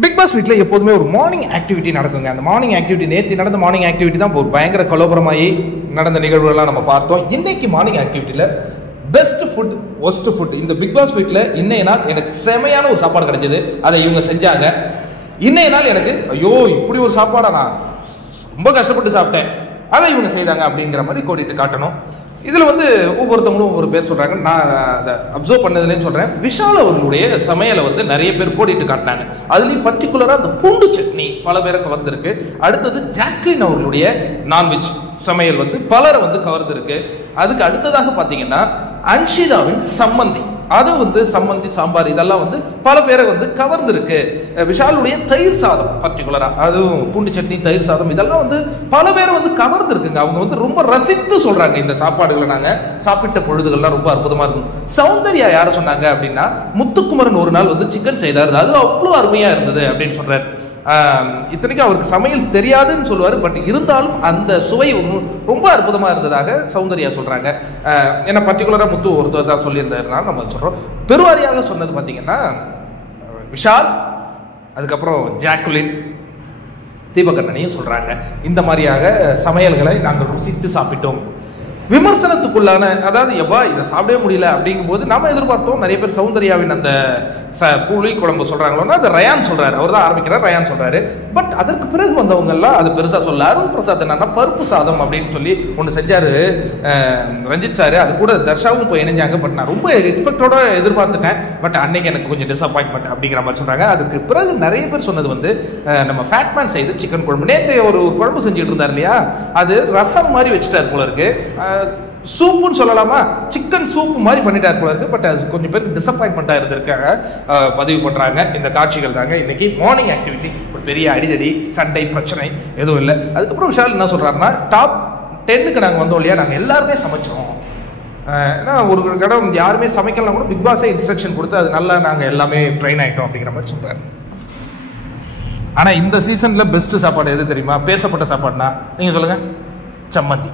Big Boss வீட்டில் எப்போதுமே ஒரு மார்னிங் ஆக்டிவிட்டி நடக்குங்க. அந்த மார்னிங் ஆக்டிவிட்டி நேற்று நடந்த மார்னிங் ஆக்டிவிட்டி தான் ஒரு பயங்கர கலோபரமாகி நடந்த நிகழ்வுகள்லாம் நம்ம பார்த்தோம். இன்னைக்கு மார்னிங் ஆக்டிவிட்டியில் பெஸ்ட் ஃபுட் ஒஸ்ட் ஃபுட் இந்த பிக் பாஸ் வீட்டில் இன்னைய நாள் எனக்கு செமையான ஒரு சாப்பாடு கிடைச்சது. அதை இவங்க செஞ்சாங்க. இன்னைய நாள் எனக்கு ஐயோ இப்படி ஒரு சாப்பாடா நான் ரொம்ப கஷ்டப்பட்டு சாப்பிட்டேன், அதை இவங்க செய்தாங்க அப்படிங்கிற மாதிரி கோடிட்டு காட்டணும். இதில் ஒவ்வொருத்தவங்களும் ஒவ்வொரு பேர் சொல்கிறாங்க. நான் அதை அப்சர்வ் பண்ணதுலேன்னு சொல்கிறேன். விஷால் அவர்களுடைய சமையலை நிறைய பேர் கோடிட்டு காட்டினாங்க. அதுலேயும் பர்டிகுலராக அந்த பூண்டு சட்னி பல பேருக்கு வந்திருக்கு. அடுத்தது ஜாக்லின் அவர்களுடைய நான்வெஜ் சமையல் பலரை கவர்ந்துருக்கு. அதுக்கு அடுத்ததாக பார்த்தீங்கன்னா அன்ஷிதாவின் சம்மந்தி, அது சம்மந்தி சாம்பார் இதெல்லாம் பல பேரை கவர்ந்துருக்கு. விஷாலுடைய தயிர் சாதம் பர்டிகுலராக, அதுவும் பூண்டு சட்னி தயிர் சாதம் இதெல்லாம் பல பேரை கவர்ந்துருக்குங்க. அவங்க ரொம்ப ரசித்து சொல்றாங்க இந்த சாப்பாடுகளை நாங்கள் சாப்பிட்ட பொழுதுகள்லாம் ரொம்ப அற்புதமா இருக்கும். சௌந்தர்யா யாரை சொன்னாங்க அப்படின்னா முத்துக்குமரன் ஒரு நாள் சிக்கன் செய்தார், அது அவ்வளோ அருமையா இருந்தது அப்படின்னு சொல்றாரு. இத்தனைக்கும் அவருக்கு சமையல் தெரியாதுன்னு சொல்லுவார், பட் இருந்தாலும் அந்த சுவை ரொம்ப அற்புதமா இருந்ததாக சௌந்தர்யா சொல்றாங்க. ஏன்னா பர்டிகுலரா முத்து ஒருத்தர் தான் சொல்லியிருந்தாருனால நம்ம சொல்றோம். பெருவாரியாக சொன்னது பார்த்தீங்கன்னா விஷால், அதுக்கப்புறம் ஜாக்குலின், தீபகண்ணனையும் சொல்றாங்க. இந்த மாதிரியாக சமையல்களை நாங்கள் ருசித்து சாப்பிட்டோம். விமர்சனத்துக்குள்ளான, அதாவது எப்பா இதை சாப்பிடவே முடியல அப்படிங்கும்போது நம்ம எதிர்பார்த்தோம் நிறைய பேர் சௌந்தர்யாவின் அந்த புளி குழம்பு சொல்றாங்களோன்னா அது ரயான் சொல்றாரு, அவர் தான் ஆரம்பிக்கிறார், ரயான் சொல்றாரு. பட் அதற்கு பிறகு வந்தவங்க எல்லாம் அது பெருசா சொல்ல. அருண் பிரசாத் என்னன்னா பருப்பு சாதம் அப்படின்னு சொல்லி ஒன்று செஞ்சாரு ரஞ்சித் சாரு, அது கூட தர்ஷாவும் போய் இணைஞ்சாங்க. பட் நான் ரொம்ப எக்ஸ்பெக்டோட எதிர்பார்த்துட்டேன், பட் அன்னைக்கு எனக்கு கொஞ்சம் டிசப்பாயின்மெண்ட் அப்படிங்கிற மாதிரி சொல்றாங்க. அதுக்கு பிறகு நிறைய பேர் சொன்னது நம்ம ஃபேட்மேன் செய்து சிக்கன் குழம்பு, நேற்று ஒரு குழம்பு செஞ்சுட்டு இருந்தார் இல்லையா, அது ரசம் மாதிரி வச்சுட்டார் போல இருக்கு. சூப்புன்னு சொல்லலாமா, சிக்கன் சூப்பு மாதிரி பண்ணிட்டார் போல இருக்கு. பட் அது கொஞ்சம் பேருக்கு டிசப்பாயின்மெண்ட்டாக இருந்திருக்காங்க, பதிவு பண்ணுறாங்க. இந்த காட்சிகள் தாங்க இன்னைக்கு மார்னிங் ஆக்டிவிட்டி. ஒரு பெரிய அடிதடி சண்டை பிரச்சனை எதுவும் இல்லை. அதுக்கப்புறம் விஷால் என்ன சொல்கிறாருன்னா, டாப் 10க்கு நாங்கள் வந்தோம் இல்லையா, நாங்கள் எல்லாருமே சமைச்சோம். ஏன்னா ஒரு இடம் யாருமே சமைக்கலாம் கூட பிக் பாஸே இன்ஸ்ட்ரக்ஷன் கொடுத்து அது நல்லா நாங்கள் எல்லாமே ட்ரெயின் ஆகிட்டோம் அப்படிங்கிற மாதிரி சொல்கிறாரு. ஆனால் இந்த சீசனில் பெஸ்ட் சாப்பாடு எது தெரியுமா, பேசப்பட்ட சாப்பாடுனா நீங்கள் சொல்லுங்கள், சம்மந்தி.